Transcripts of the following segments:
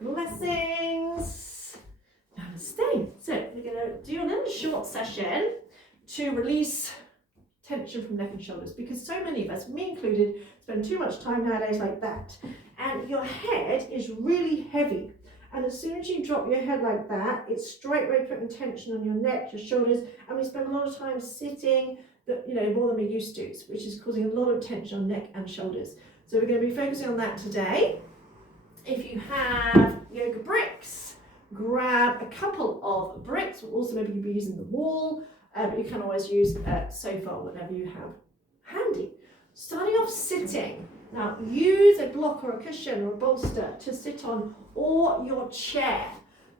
blessings. Namaste. So we're going to do a little short session to release tension from neck and shoulders, because so many of us, me included, spend too much time nowadays like that, and your head is really heavy, and as soon as you drop your head like that, it's straight away putting tension on your neck, your shoulders, and we spend a lot of time sitting, more than we used to, which is causing a lot of tension on neck and shoulders. So we're going to be focusing on that today. If you have yoga bricks, grab a couple of bricks, or also maybe you'll be using the wall, but you can always use a sofa or whatever you have handy. Starting off sitting. Now use a block or a cushion or a bolster to sit on, or your chair,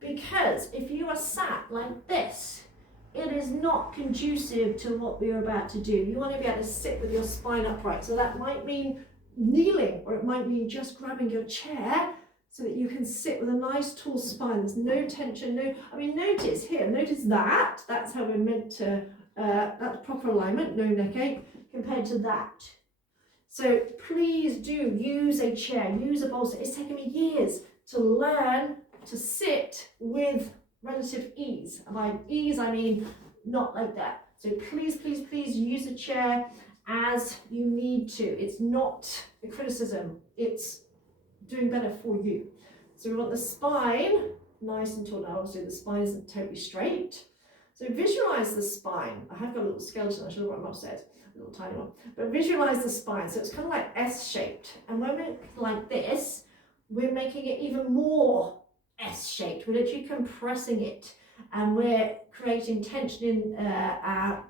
because if you are sat like this, it is not conducive to what we are about to do. You want to be able to sit with your spine upright. So that might mean kneeling, or it might mean just grabbing your chair so that you can sit with a nice tall spine. There's no tension, notice here, that's how we're meant to, that's proper alignment, no neck ache, compared to that. So please do use a chair, use a bolster. It's taken me years to learn to sit with relative ease. And by ease, I mean not like that. So please, please, please use a chair as you need to. It's not a criticism, it's doing better for you. So we want the spine nice and tall. Now obviously the spine isn't totally straight. So visualize the spine. I have got a little skeleton, I should have brought them upstairs, a little tiny one. But visualize the spine. So it's kind of like S-shaped. And when we're like this, we're making it even more S-shaped. We're literally compressing it. And we're creating tension in our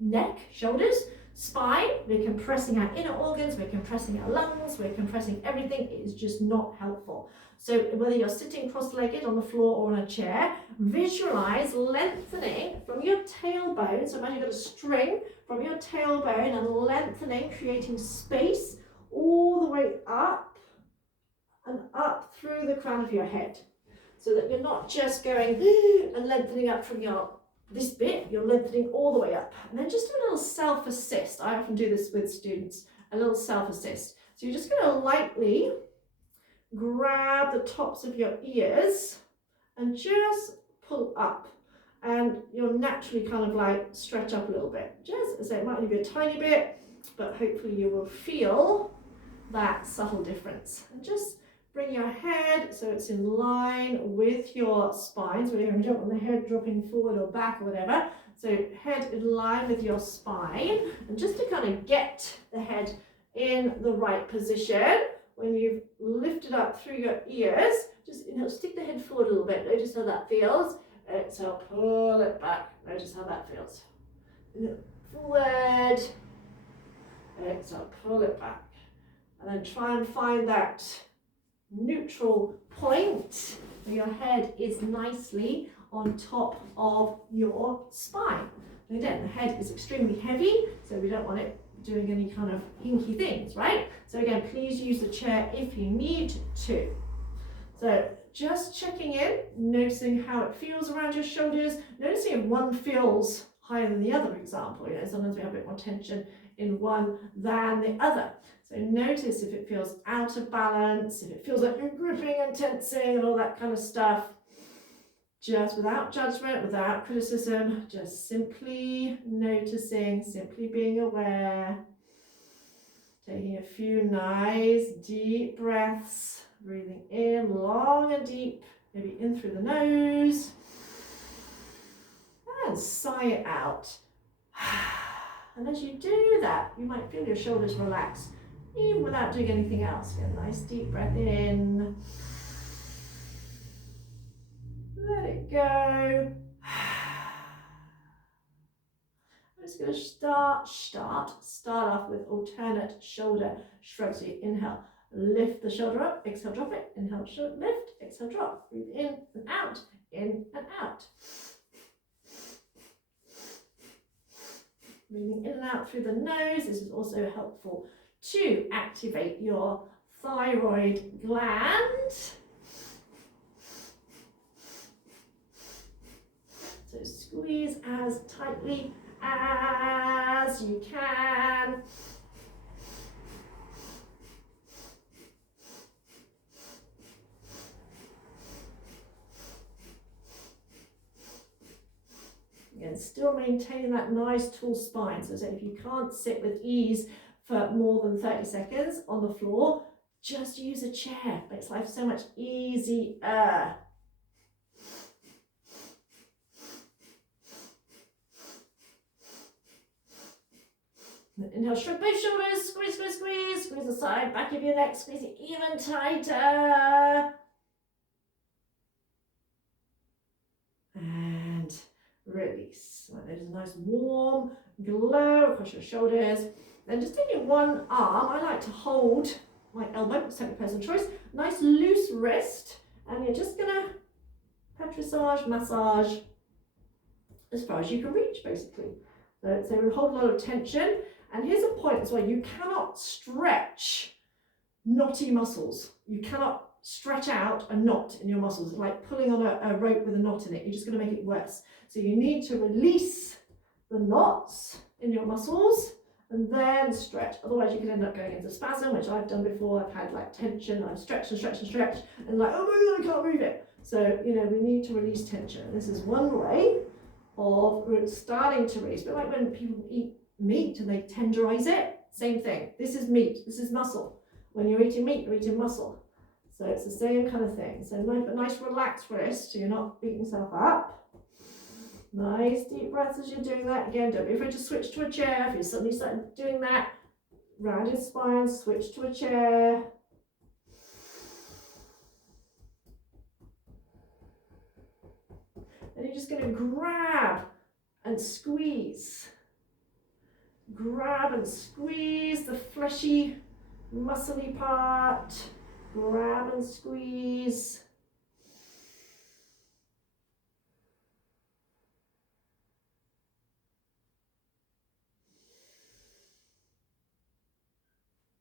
neck, shoulders, spine. We're compressing our inner organs, we're compressing our lungs, we're compressing everything. It is just not helpful. So whether you're sitting cross-legged on the floor or on a chair, visualize lengthening from your tailbone. So imagine you've got a string from your tailbone and lengthening, creating space all the way up and up through the crown of your head. So that you're not just going and lengthening up from this bit, you're lengthening all the way up. And then just do a little self-assist. I often do this with students, a little self-assist. So you're just going to lightly grab the tops of your ears and just pull up. And you'll naturally kind of like stretch up a little bit. Just as I say, it might only be a tiny bit, but hopefully you will feel that subtle difference. And just bring your head so it's in line with your spine. So you don't want the head dropping forward or back or whatever. So head in line with your spine. And just to kind of get the head in the right position, when you've lifted up through your ears, just stick the head forward a little bit. Notice how that feels. Exhale, pull it back. Notice how that feels. Forward. Exhale, pull it back. And then try and find that neutral point where your head is nicely on top of your spine. And again, the head is extremely heavy, so we don't want it doing any kind of hinky things, right? So again, please use the chair if you need to. So just checking in, noticing how it feels around your shoulders, noticing if one feels higher than the other, for example. Sometimes we have a bit more tension in one than the other. So notice if it feels out of balance, if it feels like you're gripping and tensing and all that kind of stuff. Just without judgment, without criticism, just simply noticing, simply being aware. Taking a few nice deep breaths, breathing in long and deep, maybe in through the nose, and sigh it out. And as you do that, you might feel your shoulders relax, even without doing anything else. Get a nice deep breath in. Let it go. I'm just going to start off with alternate shoulder shrugs. So you inhale, lift the shoulder up, exhale, drop it, inhale, lift, exhale, drop. Breathe in and out, in and out. Breathing in and out through the nose. This is also helpful to activate your thyroid gland. So squeeze as tightly as you can. Again, still maintaining that nice tall spine. So if you can't sit with ease for more than 30 seconds on the floor, just use a chair. Makes life so much easier. Inhale, shrug both shoulders, squeeze, squeeze, squeeze, squeeze the side, back of your neck, squeeze it even tighter. And release. Right, there's a nice warm glow across your shoulders. Then just taking one arm, I like to hold my elbow, it's totally personal choice, nice loose wrist, and you're just gonna petrissage, massage as far as you can reach, basically. So we hold a lot of tension. And here's a point as well, you cannot stretch knotty muscles. You cannot stretch out a knot in your muscles, like pulling on a rope with a knot in it. You're just going to make it worse. So you need to release the knots in your muscles and then stretch. Otherwise you can end up going into spasm, which I've done before. I've had like tension, I've stretched and stretched and stretched, and like, oh my God, I can't move it. So, you know, we need to release tension. This is one way of starting to release. But like when people eat meat and they tenderize it, same thing. This is meat, this is muscle. When you're eating meat, you're eating muscle. So it's the same kind of thing. So a nice relaxed wrist, so you're not beating yourself up. Nice deep breaths as you're doing that. Again, don't be afraid to switch to a chair. If you suddenly start doing that, rounded spine, switch to a chair. And you're just going to grab and squeeze. Grab and squeeze the fleshy, muscly part. Grab and squeeze.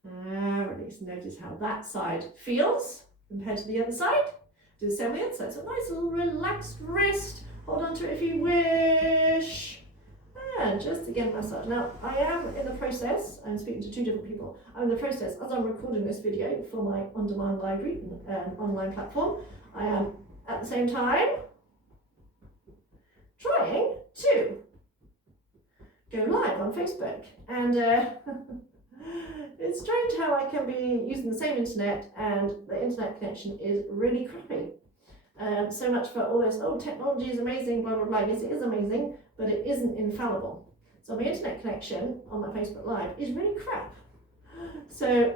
Release. Notice how that side feels compared to the other side. Do the same with the other side. So nice little relaxed wrist. Hold on to it if you wish. And just again massage. Now I am in the process, I'm speaking to two different people, I'm in the process as I'm recording this video for my on-demand library online platform. I am at the same time trying to go live on Facebook, and it's strange how I can be using the same internet and the internet connection is really crappy. So much for all this, oh, technology is amazing, blah, blah, blah. Yes, it is amazing, but it isn't infallible. So my internet connection on my Facebook Live is really crap. So,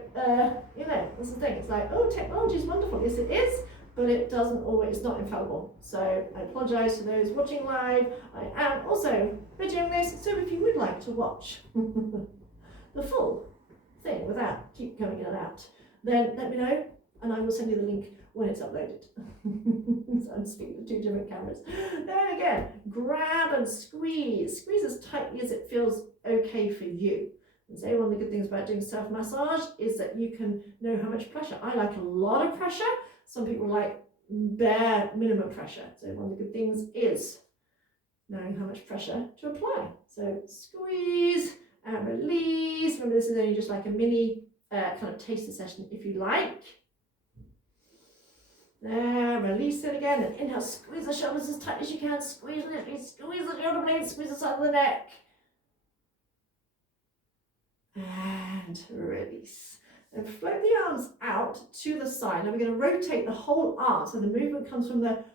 you know, that's the thing. It's like, oh, technology is wonderful. Yes, it is, but it doesn't always, it's not infallible. So I apologize to those watching live. I am also videoing this, so if you would like to watch the full thing without keep coming in and out, then let me know, and I will send you the link when it's uploaded. So I'm speaking to two different cameras. Then again, grab and squeeze. Squeeze as tightly as it feels okay for you. And so one of the good things about doing self-massage is that you can know how much pressure. I like a lot of pressure. Some people like bare minimum pressure. So one of the good things is knowing how much pressure to apply. So squeeze and release. Remember, this is only just like a mini kind of taster session if you like. There, release it again, and inhale, squeeze the shoulders as tight as you can, squeeze it, squeeze the shoulder blades, squeeze the side of the neck. And release. And float the arms out to the side. Now we're going to rotate the whole arm, so the movement comes from the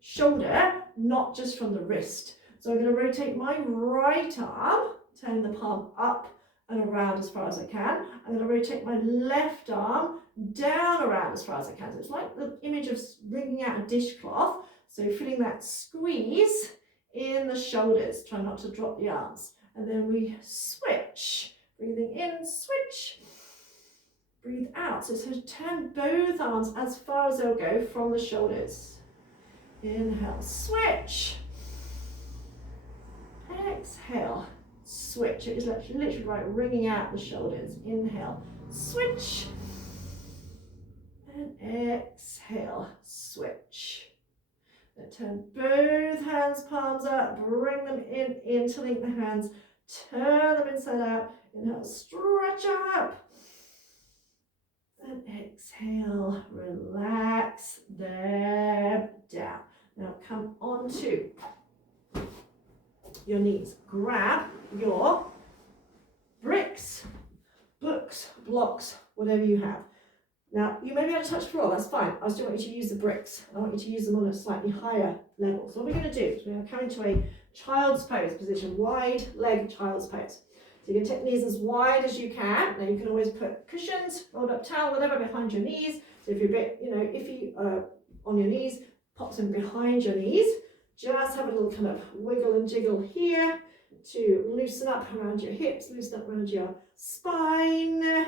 shoulder, not just from the wrist. So I'm going to rotate my right arm, turning the palm up and around as far as I can. I'm going to rotate my left arm down around as far as I can. So it's like the image of wringing out a dishcloth. So feeling that squeeze in the shoulders. Try not to drop the arms. And then we switch. Breathing in, switch. Breathe out. So turn both arms as far as they'll go from the shoulders. Inhale, switch. Exhale, switch. It is literally like wringing out the shoulders. Inhale, switch. And exhale, switch. Then turn both hands, palms up, bring them in, interlink the hands, turn them inside out. Inhale, stretch up. And exhale, relax them down. Now come on to your your knees. Grab your bricks, books, blocks, whatever you have. Now, you may be able to touch the floor, that's fine. I still want you to use the bricks. I want you to use them on a slightly higher level. So what we're going to do is we're going to come into a child's pose position, wide leg child's pose. So you're going to take the knees as wide as you can. Now you can always put cushions, rolled up towel, whatever behind your knees. So if you're a bit, iffy on your knees, pop them behind your knees. Just have a little kind of wiggle and jiggle here to loosen up around your hips, loosen up around your spine.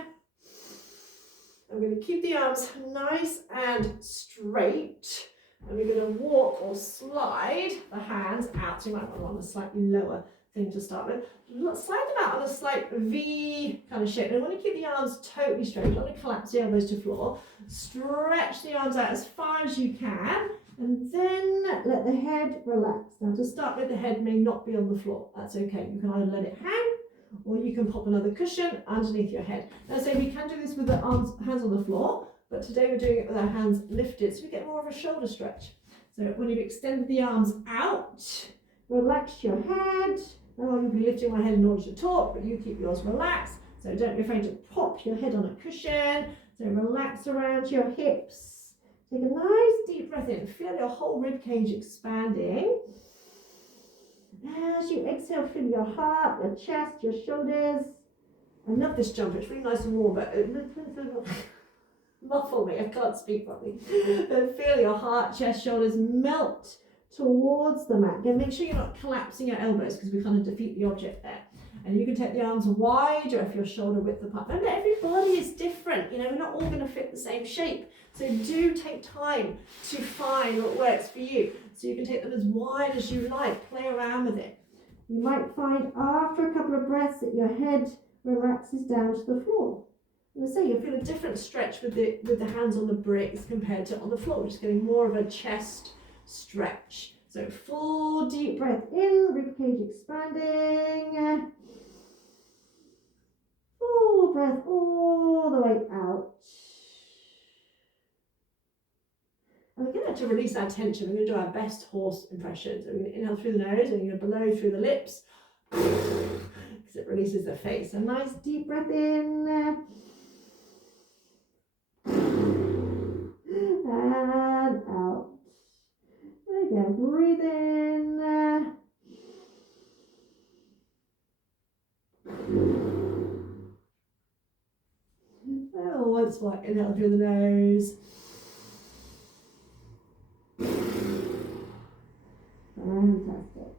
I'm going to keep the arms nice and straight, and we're going to walk or slide the hands out. So you might want a slightly lower thing to start with. Slide them out on a slight V kind of shape. And I want to keep the arms totally straight. You don't want to collapse the elbows to the floor. Stretch the arms out as far as you can, and then let the head relax. Now to start with, the head may not be on the floor. That's okay. You can either let it hang, or you can pop another cushion underneath your head. Now, so we can do this with the hands on the floor, but today we're doing it with our hands lifted, so we get more of a shoulder stretch. So when you've extended the arms out, relax your head. Now you'll be lifting my head in order to talk, but you keep yours relaxed. So don't be afraid to pop your head on a cushion. So relax around your hips. Take a nice deep breath in. Feel your whole rib cage expanding. As you exhale, feel your heart, your chest, your shoulders. I love this jump, it's really nice and warm, but it muffle me, I can't speak properly. Feel your heart, chest, shoulders melt towards the mat. Again, make sure you're not collapsing your elbows because we kind of defeat the object there. And you can take the arms wider if your shoulder width apart. Remember, everybody is different. We're not all going to fit the same shape. So do take time to find what works for you. So you can take them as wide as you like. Play around with it. You might find after a couple of breaths that your head relaxes down to the floor. And I say you'll feel a different stretch with the hands on the bricks compared to on the floor. Just getting more of a chest stretch. So full deep breath in, ribcage expanding. Full breath all the way out. And we're going to release our tension. We're going to do our best horse impression. So we're going to inhale through the nose and you're going to blow through the lips because it releases the face. A nice deep breath in. And out. Again, breathe in. Oh, once more, inhale through the nose. Fantastic.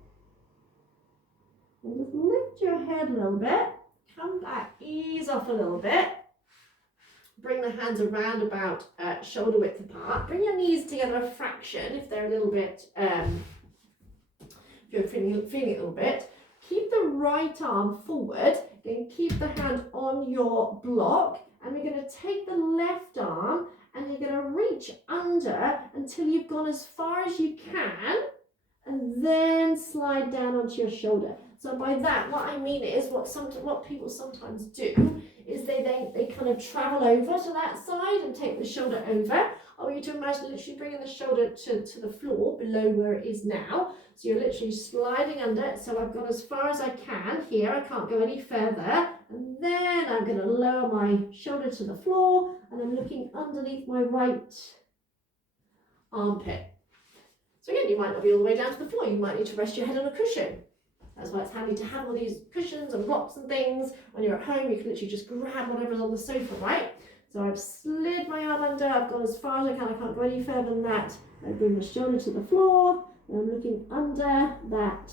And just lift your head a little bit. Come back, ease off a little bit. Bring the hands around about shoulder width apart. Bring your knees together a fraction if they're a little bit, if you're feeling it a little bit. Keep the right arm forward. Then keep the hand on your block. And we're going to take the left arm and you're going to reach under until you've gone as far as you can. And then slide down onto your shoulder. So by that, what I mean is what people sometimes do is they kind of travel over to that side and take the shoulder over. I want you to imagine literally bringing the shoulder to the floor below where it is now. So you're literally sliding under. So I've gone as far as I can here. I can't go any further. And then I'm going to lower my shoulder to the floor and I'm looking underneath my right armpit. So again, you might not be all the way down to the floor. You might need to rest your head on a cushion. That's why it's handy to have all these cushions and blocks and things. When you're at home, you can literally just grab whatever's on the sofa, right? So I've slid my arm under. I've gone as far as I can. I can't go any further than that. I bring the shoulder to the floor. And I'm looking under that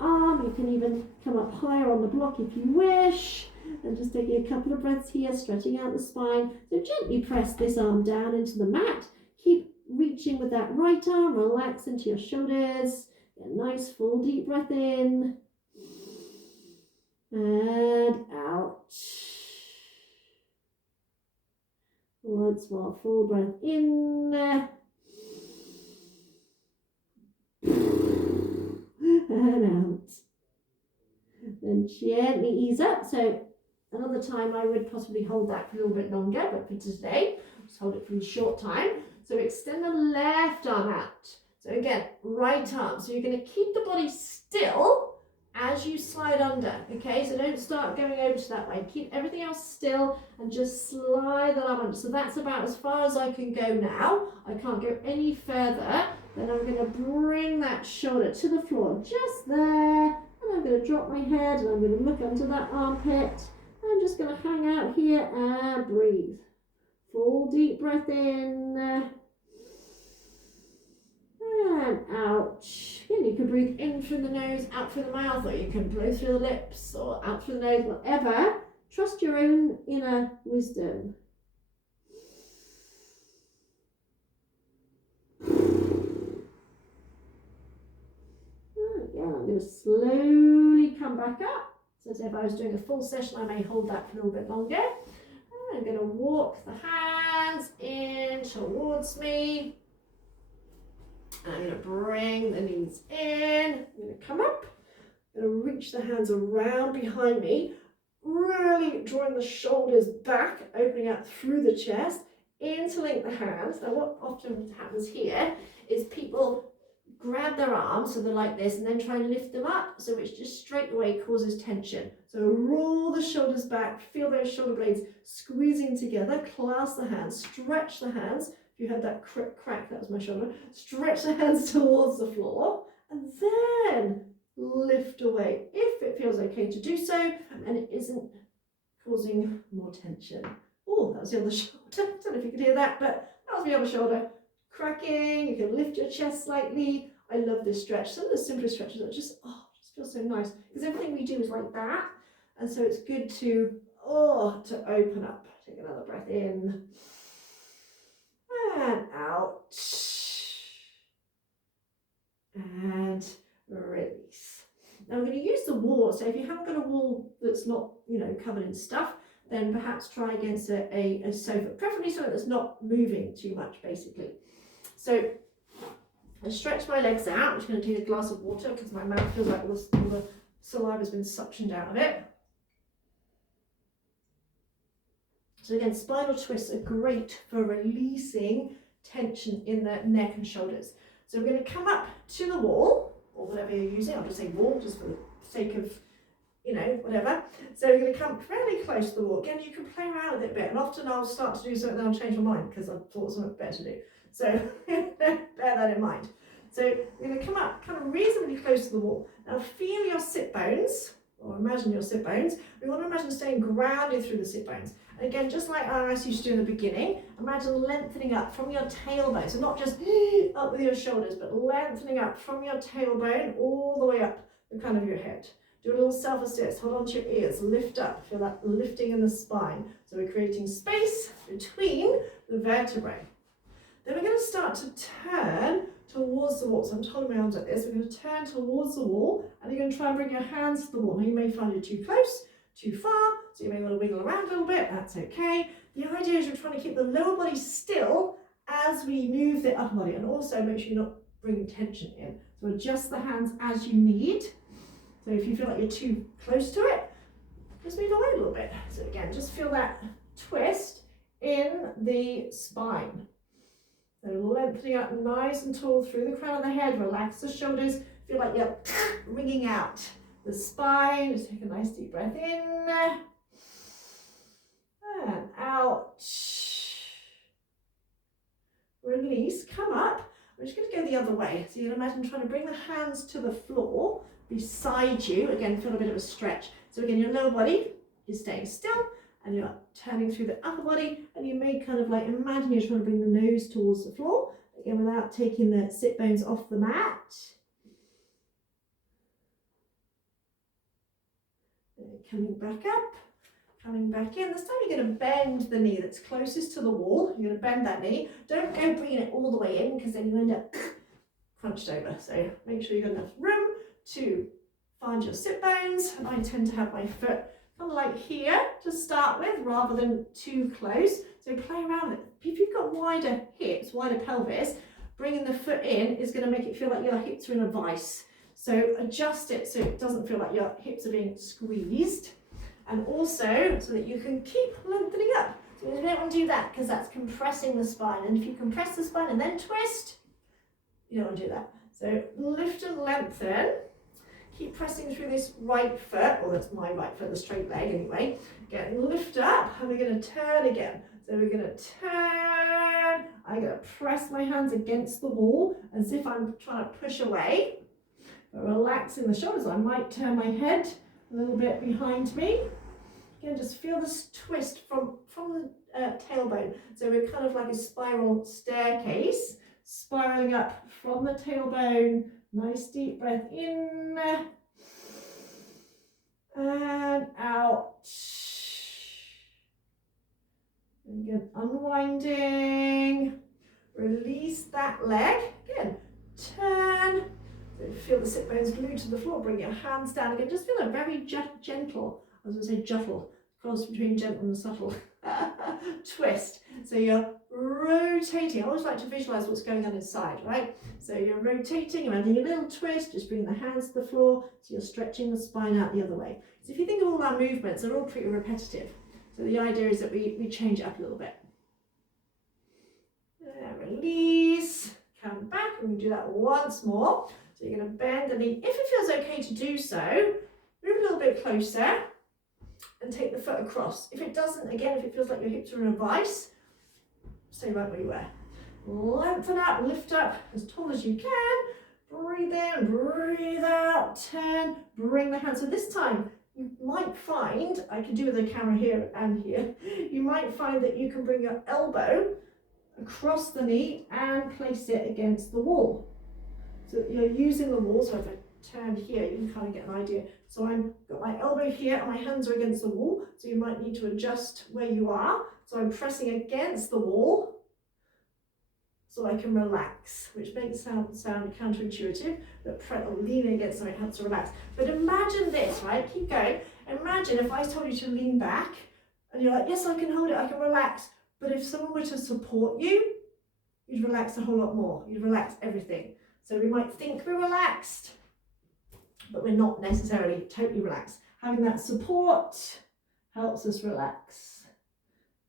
arm. You can even come up higher on the block if you wish. And just taking a couple of breaths here, stretching out the spine. So gently press this arm down into the mat. Keep reaching with that right arm, relax into your shoulders. Get a nice full deep breath in. And out. Once more, full breath in. And out. Then gently ease up. So another time I would possibly hold that for a little bit longer, but for today, just hold it for a short time. So extend the left arm out. So again, right arm. So you're going to keep the body still as you slide under, okay? So don't start going over to that way. Keep everything else still and just slide that arm under. So that's about as far as I can go now. I can't go any further. Then I'm going to bring that shoulder to the floor, just there. And I'm going to drop my head and I'm going to look under that armpit. I'm just going to hang out here and breathe. Full deep breath in. And out. Again, you can breathe in through the nose, out through the mouth, or you can blow through the lips, or out through the nose, whatever. Trust your own inner wisdom. Again, I'm going to slowly come back up. So as if I was doing a full session, I may hold that for a little bit longer. I'm going to walk the hands in towards me. I'm going to bring the knees in. I'm going to come up. I'm going to reach the hands around behind me, really drawing the shoulders back, opening out through the chest, interlink the hands. Now what often happens here is people grab their arms, so they're like this, and then try and lift them up, so which just straight away causes tension. So roll the shoulders back, feel those shoulder blades squeezing together, clasp the hands, stretch the hands. If you heard that crack, that was my shoulder. Stretch the hands towards the floor, and then lift away if it feels okay to do so, and it isn't causing more tension. Oh, that was the other shoulder. I don't know if you could hear that, but that was the other shoulder. Cracking, you can lift your chest slightly. I love this stretch. Some of the simpler stretches are just feels so nice, because everything we do is like that, and so it's good to open up. Take another breath in and out, and release. Now I'm going to use the wall. So if you haven't got a wall that's not, covered in stuff, then perhaps try against a sofa, preferably something that's not moving too much, basically. So I stretch my legs out. I'm just going to take a glass of water because my mouth feels like all the saliva has been suctioned out of it. So again, spinal twists are great for releasing tension in the neck and shoulders. So we're going to come up to the wall, or whatever you're using. I'll just say wall, just for the sake of, whatever. So we're going to come fairly close to the wall. Again, you can play around with it a bit, and often I'll start to do something, then I'll change my mind because I've thought something better to do. So bear that in mind. So we're going to come up kind of reasonably close to the wall. Now feel your sit bones, or imagine your sit bones. We want to imagine staying grounded through the sit bones. And again, just like I asked you to do in the beginning, imagine lengthening up from your tailbone. So not just up with your shoulders, but lengthening up from your tailbone all the way up the crown of your head. Do a little self-assist. Hold on to your ears. Lift up. Feel that lifting in the spine. So we're creating space between the vertebrae. Then we're going to start to turn towards the wall. So I'm just holding my arms like this. We're going to turn towards the wall, and you're going to try and bring your hands to the wall. Now you may find it too close, too far, so you may want to wiggle around a little bit. That's okay. The idea is you're trying to keep the lower body still as we move the upper body, and also make sure you're not bringing tension in. So adjust the hands as you need. So if you feel like you're too close to it, just move away a little bit. So again, just feel that twist in the spine. So lengthening up nice and tall through the crown of the head. Relax the shoulders. Feel like you're wringing out the spine. Just take a nice deep breath in and out. Release, come up. We're just going to go the other way. So you can imagine trying to bring the hands to the floor beside you. Again, feel a bit of a stretch. So again, your lower body is staying still, and you're turning through the upper body, and you may kind of like imagine you're trying to bring the nose towards the floor, again without taking the sit bones off the mat. Coming back up, coming back in. This time you're going to bend the knee that's closest to the wall. You're going to bend that knee. Don't go bringing it all the way in, because then you end up crunched over. So make sure you've got enough room to find your sit bones. And I tend to have my foot kind of like here to start with, rather than too close. So play around with it. If you've got wider hips, wider pelvis, bringing the foot in is going to make it feel like your hips are in a vice. So adjust it so it doesn't feel like your hips are being squeezed, and also so that you can keep lengthening up. So you don't want to do that, because that's compressing the spine, and if you compress the spine and then twist, you don't want to do that. So lift and lengthen. Keep pressing through this right foot, or that's my right foot, the straight leg anyway. Again, lift up, and we're going to turn again. So we're going to turn. I'm going to press my hands against the wall as if I'm trying to push away. But relaxing the shoulders. I might turn my head a little bit behind me. Again, just feel this twist from the tailbone. So we're kind of like a spiral staircase, spiraling up from the tailbone. Nice deep breath in and out. And again, unwinding. Release that leg. Again, turn. So feel the sit bones glued to the floor. Bring your hands down again. Just feel a very gentle, I was going to say juttle, cross between gentle and subtle, twist. So you're rotating. I always like to visualize what's going on inside, right? So you're rotating, you're adding a little twist, just bring the hands to the floor, so you're stretching the spine out the other way. So if you think of all our movements, they're all pretty repetitive. So the idea is that we change it up a little bit. Release, come back, and we do that once more. So you're going to bend the knee. If it feels okay to do so, move a little bit closer and take the foot across. If it doesn't, again, if it feels like your hips are in a vice, stay right where you were. Lengthen up, lift up as tall as you can. Breathe in, breathe out, turn, bring the hands. So this time, you might find, I can do with the camera here and here, you might find that you can bring your elbow across the knee and place it against the wall. So you're using the wall, so if I turn here, you can kind of get an idea. So I've got my elbow here and my hands are against the wall, so you might need to adjust where you are. So I'm pressing against the wall so I can relax, which makes sound counterintuitive, but leaning against something helps to relax. But imagine this, right? Keep going. Imagine if I told you to lean back and you're like, yes, I can hold it, I can relax. But if someone were to support you, you'd relax a whole lot more. You'd relax everything. So we might think we're relaxed, but we're not necessarily totally relaxed. Having that support helps us relax.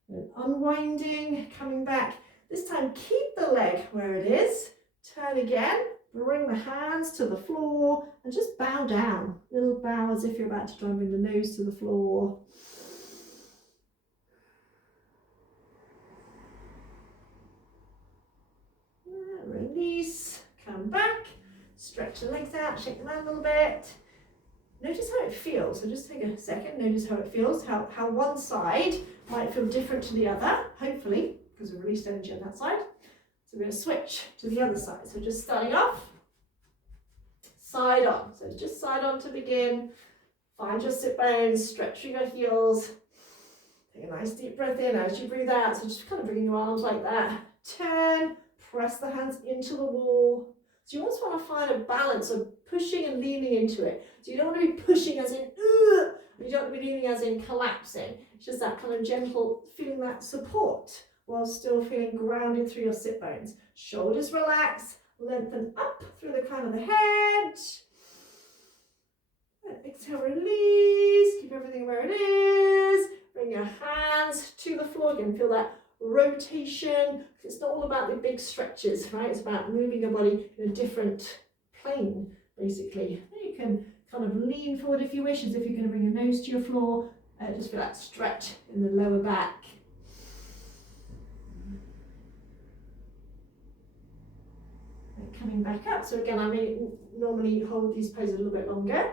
And unwinding, coming back. This time, keep the leg where it is. Turn again, bring the hands to the floor, and just bow down. Little bow as if you're about to try and bring the nose to the floor. Release, come back, stretch the legs out, shake them out a little bit. Notice how it feels. So just take a second, notice how it feels, how one side might feel different to the other, hopefully, because we've released energy on that side. So we're going to switch to the other side. So just starting off, side on. So just side on to begin. Find your sit bones, stretch through your heels. Take a nice deep breath in as you breathe out. So just kind of bringing your arms like that. Turn, press the hands into the wall. So you almost want to find a balance of pushing and leaning into it. So you don't want to be pushing as in, you don't want to be leaning as in collapsing. It's just that kind of gentle, feeling that support while still feeling grounded through your sit bones. Shoulders relax, lengthen up through the crown of the head. Exhale, release, keep everything where it is. Bring your hands to the floor again, feel that rotation. It's not all about the big stretches, right? It's about moving your body in a different plane, basically. You can kind of lean forward if you wish, as if you're going to bring your nose to your floor. Just feel that stretch in the lower back. And coming back up. So again, I may normally hold these poses a little bit longer.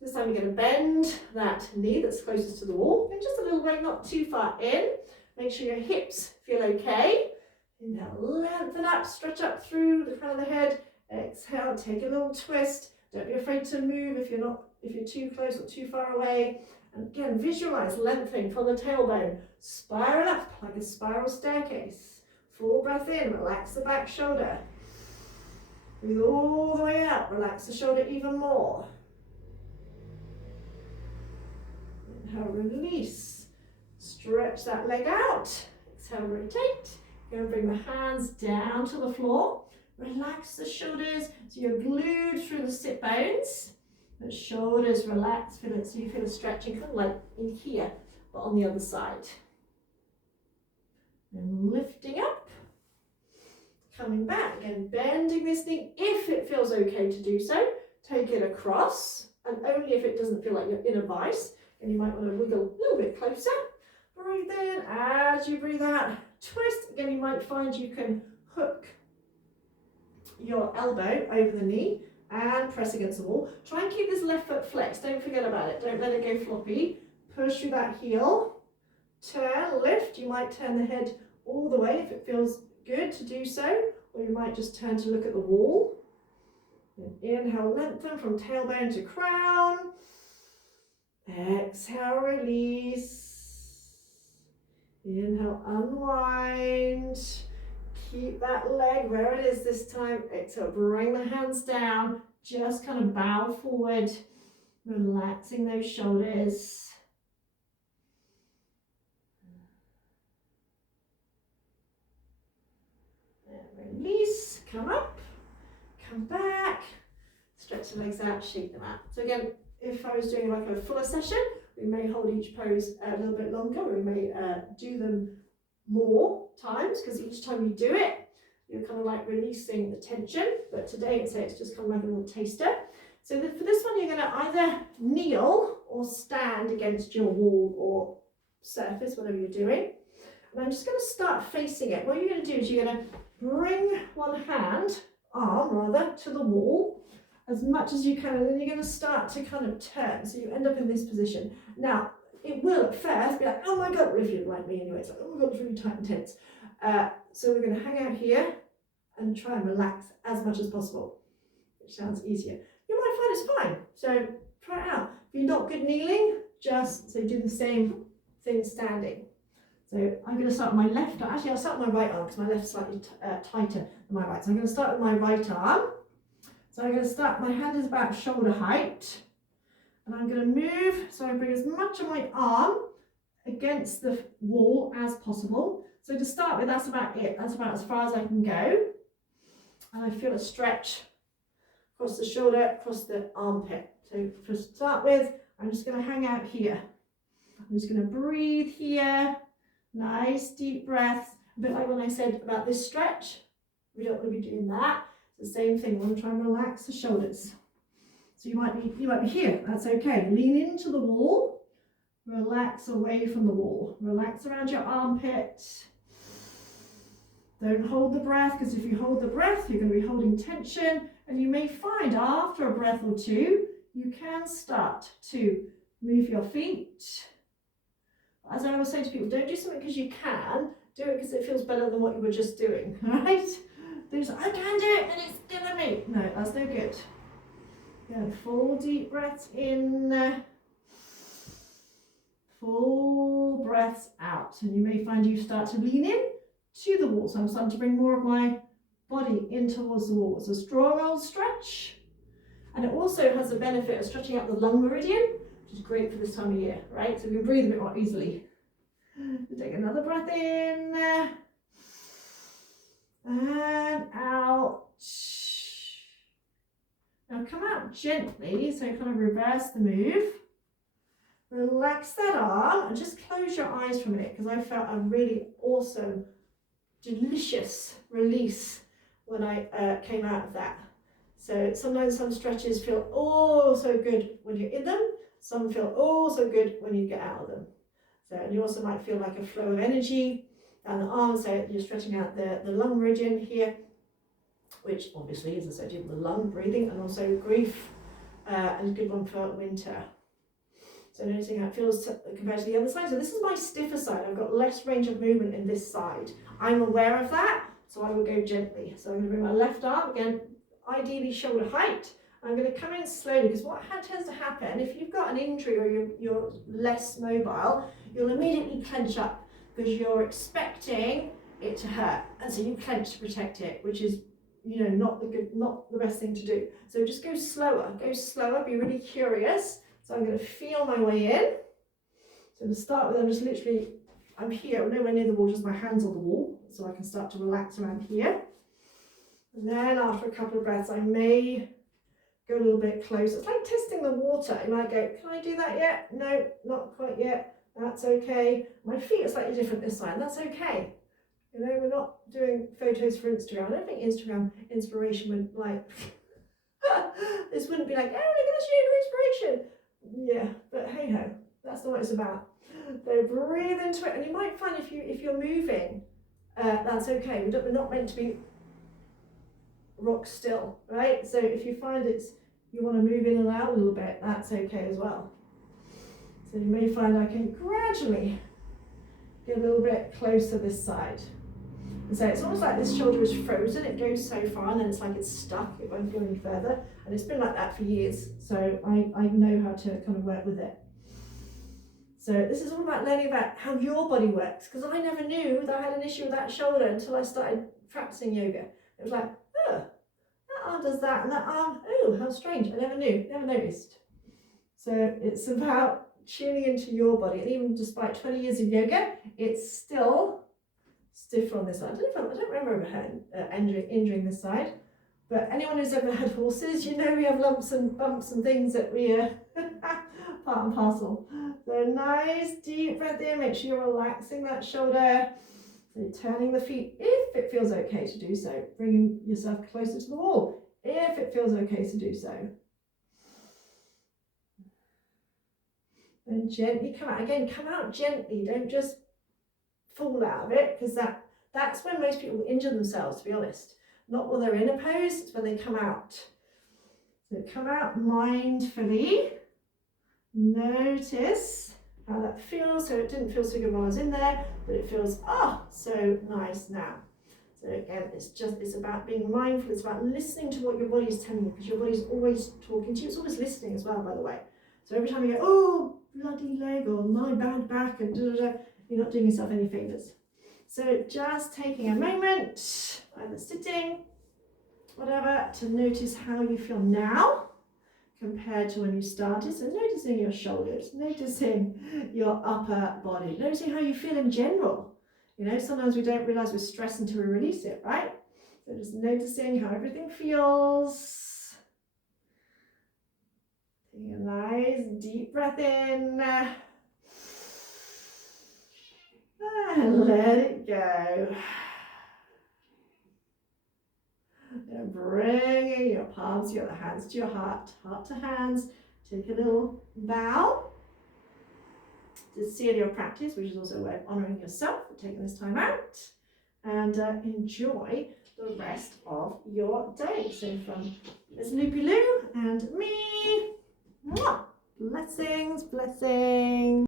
This time you're going to bend that knee that's closest to the wall, and just a little way, not too far in. Make sure your hips feel okay. Inhale, lengthen up, stretch up through the crown of the head. Exhale, take a little twist. Don't be afraid to move if you're too close or too far away. And again, visualize lengthening from the tailbone. Spiral up like a spiral staircase. Full breath in, relax the back shoulder. Breathe all the way out, relax the shoulder even more. Inhale, release. Stretch that leg out. Exhale, rotate. Go bring the hands down to the floor. Relax the shoulders so you're glued through the sit bones. The shoulders relax, feel it, so you feel a stretching kind of like in here, but on the other side. And lifting up. Coming back and bending this knee if it feels okay to do so. take it across, and only if it doesn't feel like you're in a vice, and you might want to wiggle a little bit closer. Breathe in, as you breathe out, twist. Again, you might find you can hook your elbow over the knee and press against the wall. Try and keep this left foot flexed, don't forget about it, don't let it go floppy. Push through that heel, turn, lift. You might turn the head all the way if it feels good to do so, or you might just turn to look at the wall. And inhale, lengthen from tailbone to crown. Exhale, release. Inhale, unwind. Keep that leg where it is this time. Exhale, bring the hands down. Just kind of bow forward, relaxing those shoulders. And release, come up, come back. Stretch the legs out, shake them out. So again, if I was doing like a fuller session, we may hold each pose a little bit longer. We may do them more times, because each time you do it, you're kind of like releasing the tension. But today it's just kind of like a little taster. So for this one, you're going to either kneel or stand against your wall or surface, whatever you're doing. And I'm just going to start facing it. What you're going to do is you're going to bring one arm rather, to the wall as much as you can, and then you're going to start to kind of turn, so you end up in this position. Now, it will at first be like, oh my god, if you're like me anyway, it's like, oh my god, it's really tight and tense. So we're going to hang out here and try and relax as much as possible, which sounds easier. You might find it's fine, so try it out. If you're not good kneeling, just do the same thing standing. So I'm going to start with my left arm. Actually, I'll start with my right arm because my left's slightly tighter than my right. So I'm going to start with my right arm. So I'm going to start, my hand is about shoulder height. And I'm going to move, so I bring as much of my arm against the wall as possible. So to start with, that's about it. That's about as far as I can go. And I feel a stretch across the shoulder, across the armpit. So to start with, I'm just going to hang out here. I'm just going to breathe here. Nice deep breaths. A bit like when I said about this stretch. We don't want to be doing that. It's the same thing. We want to try and relax the shoulders. So you might be here. That's okay. Lean into the wall. Relax away from the wall. Relax around your armpit. Don't hold the breath, because if you hold the breath, you're going to be holding tension, and you may find after a breath or two, you can start to move your feet. As I always say to people, don't do something because you can, do it because it feels better than what you were just doing, right? There's, I can do it, and it's killing me. No, that's no good. Yeah, full deep breaths in, full breaths out, and you may find you start to lean in to the wall. So I'm starting to bring more of my body in towards the wall. It's a strong old stretch, and it also has the benefit of stretching out the lung meridian, which is great for this time of year, right? So we can breathe a bit more easily. Take another breath in and out. Now come out gently, so kind of reverse the move. Relax that arm and just close your eyes for a minute, because I felt a really awesome, delicious release when I came out of that. So sometimes some stretches feel oh so good when you're in them, some feel oh so good when you get out of them. So, and you also might feel like a flow of energy down the arms, so you're stretching out the lung meridian here, which obviously is associated with the lung breathing, and also grief, and a good one for winter. So noticing how it feels compared to the other side. So this is my stiffer side. I've got less range of movement in this side. I'm aware of that, so I will go gently. So I'm going to bring my left arm, again, ideally shoulder height. I'm going to come in slowly, because what tends to happen, if you've got an injury or you're less mobile, you'll immediately clench up because you're expecting it to hurt. And so you clench to protect it, which is, you know, not the best thing to do. So just go slower, be really curious. So I'm going to feel my way in. So to start with, I'm here, nowhere near the wall, just my hands on the wall, so I can start to relax around here. And then after a couple of breaths, I may go a little bit closer. It's like testing the water. You might go, can I do that yet? No, not quite yet. That's okay. My feet are slightly different this side. That's okay. You know, we're not doing photos for Instagram. I don't think Instagram inspiration would like This wouldn't be like, oh, look at this yoga inspiration. Yeah, but hey ho, that's not what it's about. So breathe into it, and you might find if you're moving, that's okay. We're not meant to be rock still, right? So if you find you want to move in and out a little bit, that's okay as well. So you may find I can gradually get a little bit closer this side. And so it's almost like this shoulder is frozen, it goes so far and then it's like it's stuck, it won't go any further. And it's been like that for years, so I know how to kind of work with it. So this is all about learning about how your body works, because I never knew that I had an issue with that shoulder until I started practicing yoga. It was like, oh, that arm does that and that arm, oh, how strange, I never knew, never noticed. So it's about tuning into your body, and even despite 20 years of yoga, it's still stiffer on this side. I don't remember injuring this side, but anyone who's ever had horses, you know we have lumps and bumps and things that we part and parcel. So nice deep breath in, make sure you're relaxing that shoulder. So turning the feet if it feels okay to do so, bringing yourself closer to the wall if it feels okay to do so. And gently come out. Again, come out gently, don't just fall out of it, because that's when most people injure themselves, to be honest. Not when they're in a pose, it's when they come out. So come out mindfully. Notice how that feels. So it didn't feel so good when I was in there, but it feels so nice now. So again, it's about being mindful. It's about listening to what your body is telling you, because your body's always talking to you. It's always listening as well, by the way. So every time you go, oh, bloody leg, or my bad back, and you're not doing yourself any favours. So just taking a moment, either sitting, whatever, to notice how you feel now compared to when you started. So noticing your shoulders, noticing your upper body, noticing how you feel in general. You know, sometimes we don't realise we're stressed until we release it, right? So just noticing how everything feels. Taking a nice deep breath in. And let it go. And bringing your palms, your hands to your heart, heart to hands. Take a little bow to seal your practice, which is also a way of honouring yourself for taking this time out. And enjoy the rest of your day. So from Miss Loopy Loo and me, mwah, blessings, blessings.